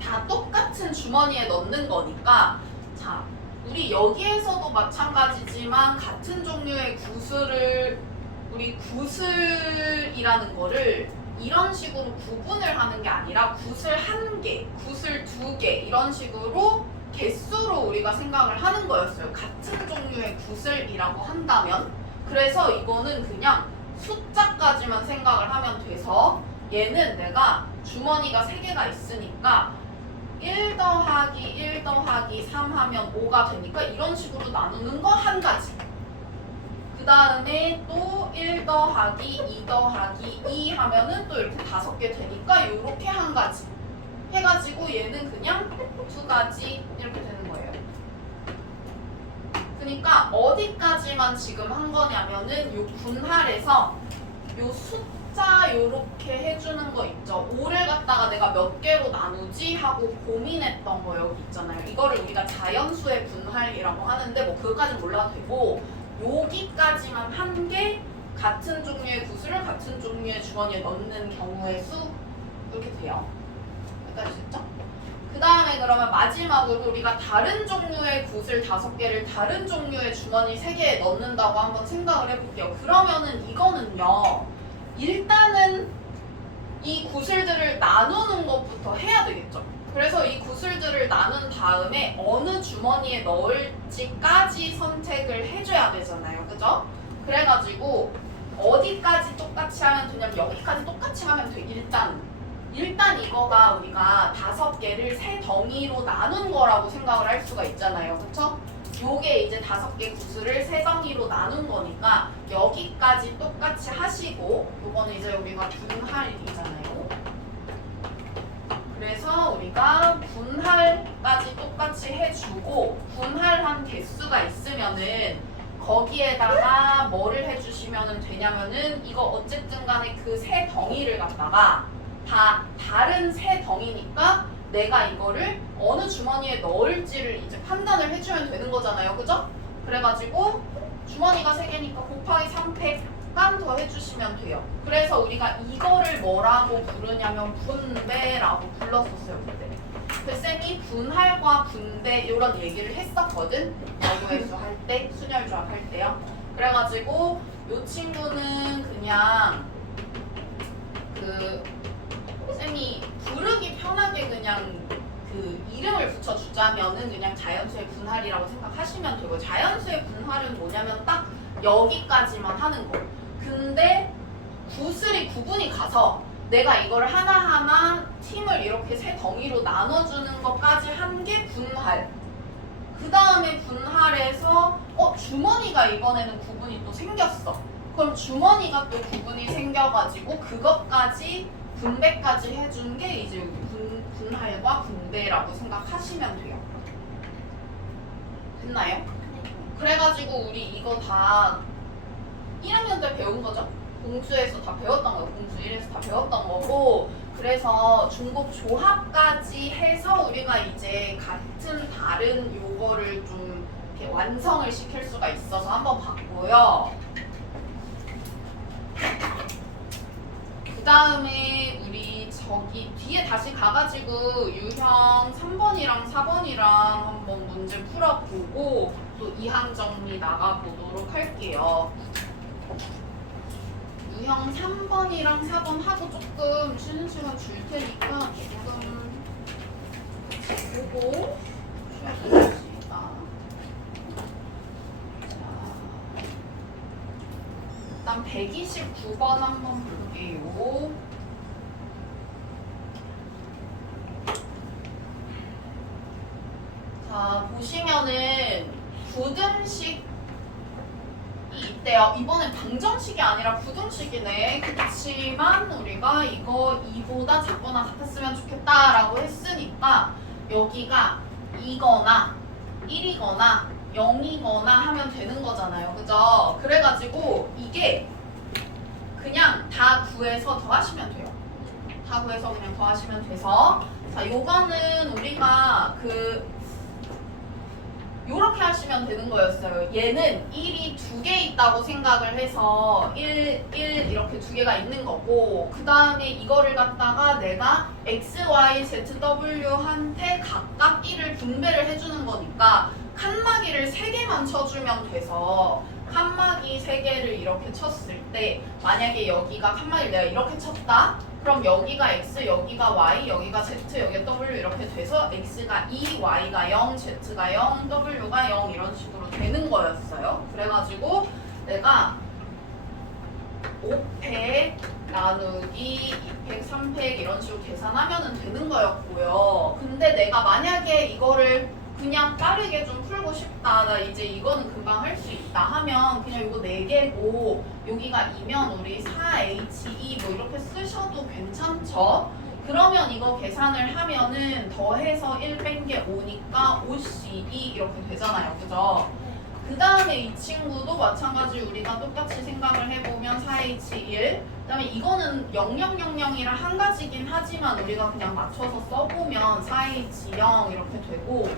다 똑같은 주머니에 넣는 거니까, 자, 우리 여기에서도 마찬가지지만 같은 종류의 구슬을, 우리 구슬이라는 거를 이런 식으로 구분을 하는 게 아니라 구슬 1개, 구슬 2개 이런 식으로 개수로 우리가 생각을 하는 거였어요. 같은 종류의 구슬이라고 한다면. 그래서 이거는 그냥 숫자까지만 생각을 하면 돼서, 얘는 내가 주머니가 3개가 있으니까 1 더하기 1 더하기 3 하면 5가 되니까 이런 식으로 나누는 거 한 가지. 그 다음에 또 1 더하기 2 더하기 2 하면은 또 이렇게 5개 되니까 이렇게 한 가지 해가지고 얘는 그냥 2가지 이렇게 되는 거예요. 그러니까 어디까지만 지금 한 거냐면은 요 분할에서 요 숫자 요렇게 해주는 거 있죠. 5를 갖다가 내가 몇 개로 나누지 하고 고민했던 거 여기 있잖아요. 이거를 우리가 자연수의 분할이라고 하는데 뭐 그것까진 몰라도 되고, 여기까지만 한 개 같은 종류의 구슬을 같은 종류의 주머니에 넣는 경우의 수 이렇게 돼요. 여기까지 됐죠? 그 다음에 그러면 마지막으로 우리가 다른 종류의 구슬 5개를 다른 종류의 주머니 3개에 넣는다고 한번 생각을 해볼게요. 그러면은 이거는요, 일단은 이 구슬들을 나누는 것부터 해야 되겠죠. 그래서 이 구슬들을 나눈 다음에 어느 주머니에 넣을지까지 선택을 해줘야 되잖아요. 그죠? 그래가지고 어디까지 똑같이 하면 되냐면 여기까지 똑같이 하면 돼. 일단 이거가 우리가 5개를 3덩이로 나눈 거라고 생각을 할 수가 있잖아요. 그쵸? 요게 이제 5개 구슬을 3덩이로 나눈 거니까 여기까지 똑같이 하시고, 요거는 이제 우리가 분할이잖아요. 그래서 우리가 분할까지 똑같이 해주고, 분할한 개수가 있으면은 거기에다가 뭐를 해주시면 되냐면은, 이거 어쨌든 간에 그 3덩이를 갖다가 다 다른 3덩이니까 내가 이거를 어느 주머니에 넣을지를 이제 판단을 해주면 되는 거잖아요. 그죠? 그래가지고 주머니가 3개니까 곱하기 3팩 더 해주시면 돼요. 그래서 우리가 이거를 뭐라고 부르냐면 분배라고 불렀었어요. 그때. 그 쌤이 분할과 분배 이런 얘기를 했었거든. 야구회수 할 때, 순혈조합 할 때요. 그래가지고 이 친구는 그냥 그 쌤이 부르기 편하게 그냥 그 이름을 붙여주자면은 그냥 자연수의 분할이라고 생각하시면 되고, 자연수의 분할은 뭐냐면 딱 여기까지만 하는 거. 근데 구슬이 구분이 가서 내가 이걸 하나하나 팀을 이렇게 3덩이로 나눠주는 것까지 한 게 분할. 그 다음에 분할해서 주머니가 이번에는 구분이 또 생겼어. 그럼 주머니가 또 구분이 생겨가지고 그것까지 분배까지 해준 게 이제 여기 분할과 분배라고 생각하시면 돼요. 됐나요? 그래가지고 우리 이거 다 1학년 때 배운 거죠? 공수에서 다 배웠던 거고, 공수 1에서 다 배웠던 거고, 그래서 중복 조합까지 해서 우리가 이제 같은 다른 요거를 좀 이렇게 완성을 시킬 수가 있어서 한번 봤고요. 그 다음에 우리 저기 뒤에 다시 가가지고 유형 3번이랑 4번이랑 한번 문제 풀어보고 또 2항 정리 나가보도록 할게요. 유형 3번이랑 4번 하고 조금 쉬는 시간 줄 테니까 조금 보고 쉬어주시다. 일단 129번 한번 볼게요. 자, 보시면은 부등식 있대요. 이번엔 방정식이 아니라 부등식이네. 그렇지만 우리가 이거 2보다 작거나 같았으면 좋겠다라고 했으니까 여기가 2거나 1이거나 0이거나 하면 되는 거잖아요. 그죠? 그래가지고 이게 그냥 다 구해서 더하시면 돼요. 다 구해서 그냥 더하시면 돼서 자, 요거는 우리가 요렇게 하시면 되는 거였어요. 얘는 1이 두 개 있다고 생각을 해서 1 이렇게 두 개가 있는 거고 그 다음에 이거를 갖다가 내가 x, y, z, w한테 각각 1을 분배를 해주는 거니까 칸막이를 3개만 쳐주면 돼서 칸막이 3개를 이렇게 쳤을 때 만약에 여기가 칸막이를 내가 이렇게 쳤다? 그럼 여기가 x, 여기가 y, 여기가 z, 여기가 w 이렇게 돼서 x가 2, y가 0, z가 0, w가 0 이런 식으로 되는 거였어요. 그래가지고 내가 5팩 나누기 2팩, 3팩 이런 식으로 계산하면 되는 거였고요. 근데 내가 만약에 이거를 그냥 빠르게 좀 풀고 싶다. 나 이제 이거는 금방 할 수 있다 하면 그냥 이거 4개고 여기가 2면 우리 4H2 뭐 이렇게 쓰셔도 괜찮죠? 그러면 이거 계산을 하면은 더해서 1 뺀 게 5니까 5C2 이렇게 되잖아요. 그죠? 그 다음에 이 친구도 마찬가지 우리가 똑같이 생각을 해보면 4H1 그 다음에 이거는 0000이라 한 가지긴 하지만 우리가 그냥 맞춰서 써보면 4H0 이렇게 되고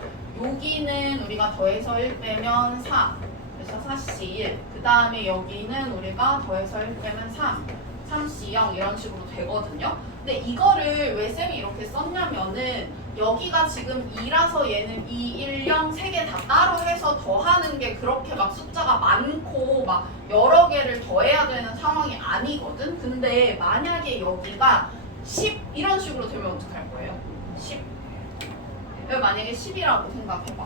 여기는 우리가 더해서 1 빼면 4 그래서 4C1 그 다음에 여기는 우리가 더해서 1 빼면 3 3C0 이런 식으로 되거든요. 근데 이거를 왜 쌤이 이렇게 썼냐면은 여기가 지금 2라서 얘는 2, 1, 0 3개 다 따로 해서 더하는 게 그렇게 막 숫자가 많고 막 여러 개를 더해야 되는 상황이 아니거든. 근데 만약에 여기가 10 이런 식으로 되면 어떡할 거예요? 10 여기 만약에 10이라고 생각해봐.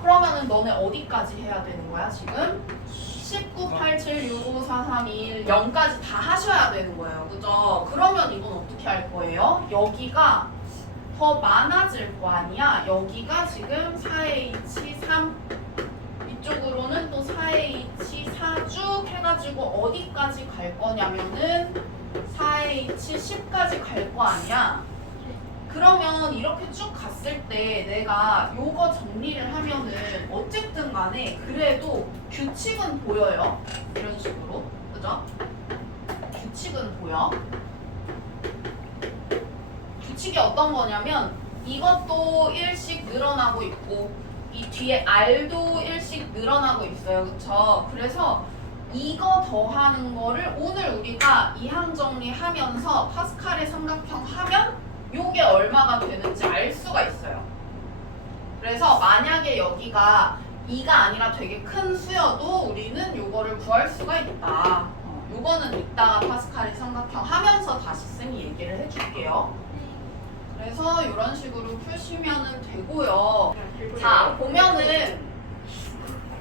그러면은 너네 어디까지 해야 되는 거야 지금? 19, 87, 65, 4, 3, 2, 1, 0까지 다 하셔야 되는 거예요. 그죠? 그러면 이건 어떻게 할 거예요? 여기가 더 많아질 거 아니야? 여기가 지금 4H3 이쪽으로는 또 4H4 쭉 해가지고 어디까지 갈 거냐면은 4H10까지 갈 거 아니야? 그러면 이렇게 쭉 갔을 때 내가 요거 정리를 하면은 어쨌든 간에 그래도 규칙은 보여요. 이런 식으로. 그죠? 규칙은 보여. 규칙이 어떤 거냐면 이것도 1씩 늘어나고 있고 이 뒤에 R도 1씩 늘어나고 있어요. 그쵸? 그래서 이거 더하는 거를 오늘 우리가 이항 정리하면서 파스칼의 삼각형 하면 요게 얼마가 되는지 알 수가 있어요. 그래서 만약에 여기가 2가 아니라 되게 큰 수여도 우리는 요거를 구할 수가 있다. 요거는 이따가 파스칼의 삼각형 하면서 다시 쌤이 얘기를 해줄게요. 그래서 이런 식으로 푸시면 되고요. 자, 보면은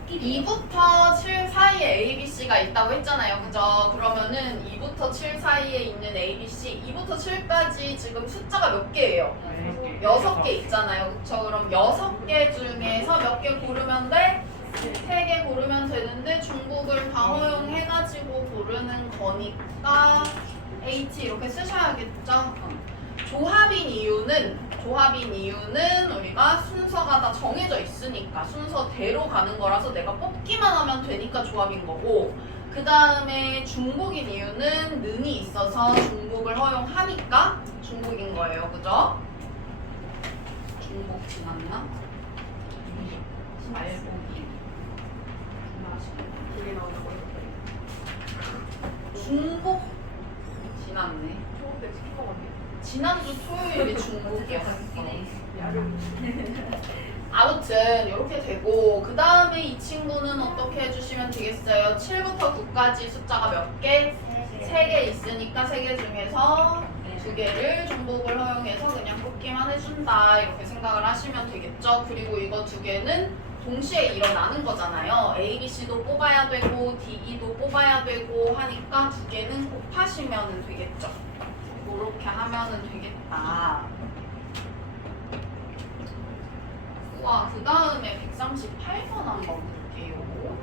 2부터 7 사이에 A, B, C가 있다고 했잖아요. 그죠? 그러면은 2부터 7 사이에 있는 A, B, C 2부터 7까지 지금 숫자가 몇 개예요? 6개 있잖아요. 그쵸? 그럼 6개 중에서 몇 개 고르면 돼? 3개 고르면 되는데 중복을 다 허용해가지고 고르는 거니까 H 이렇게 쓰셔야겠죠? 조합인 이유는 우리가 순서가 다 정해져 있으니까 순서대로 가는 거라서 내가 뽑기만 하면 되니까 조합인 거고 그 다음에 중복인 이유는 능이 있어서 중복을 허용하니까 중복인 거예요. 그죠? 중복 지났나? 말보기 중복 지났네. 지난주 토요일이 중복이었어. 아무튼 이렇게 되고 그 다음에 이 친구는 어떻게 해주시면 되겠어요? 7부터 9까지 숫자가 몇 개? 3개 있으니까 3개 중에서 2개를 중복을 허용해서 그냥 뽑기만 해준다 이렇게 생각을 하시면 되겠죠? 그리고 이거 2개는 동시에 일어나는 거잖아요. A, B, C도 뽑아야 되고 D, E도 뽑아야 되고 하니까 2개는 곱하시면 되겠죠? 이렇게 하면은 되겠다. 우와, 그 다음에 138번 한번 볼게요.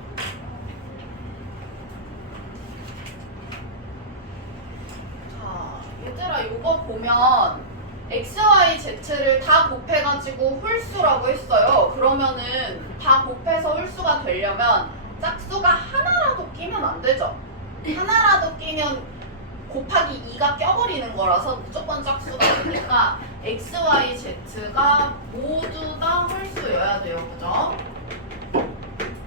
자, 얘들아 이거 보면 X, Y, Z를 다 곱해가지고 홀수라고 했어요. 그러면은 다 곱해서 홀수가 되려면 짝수가 하나라도 끼면 안 되죠? 하나라도 끼면 곱하기 2가 껴버리는 거라서 무조건 짝수가 되니까 x, y, z가 모두 다 홀수여야 돼요. 그죠?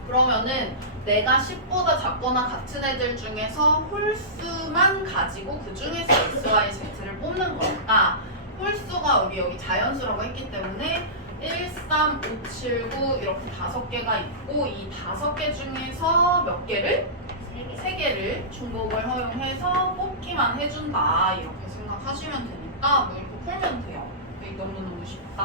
그러면은 내가 10보다 작거나 같은 애들 중에서 홀수만 가지고 그 중에서 x, y, z를 뽑는 거니까 홀수가 우리 여기 자연수라고 했기 때문에 1, 3, 5, 7, 9 이렇게 5개가 있고 이 5개 중에서 몇 개를? 3개를 중복을 허용해서 뽑기만 해준다 이렇게 생각하시면 되니까 뭐 이렇게 풀면 돼요. 너무너무 쉽다.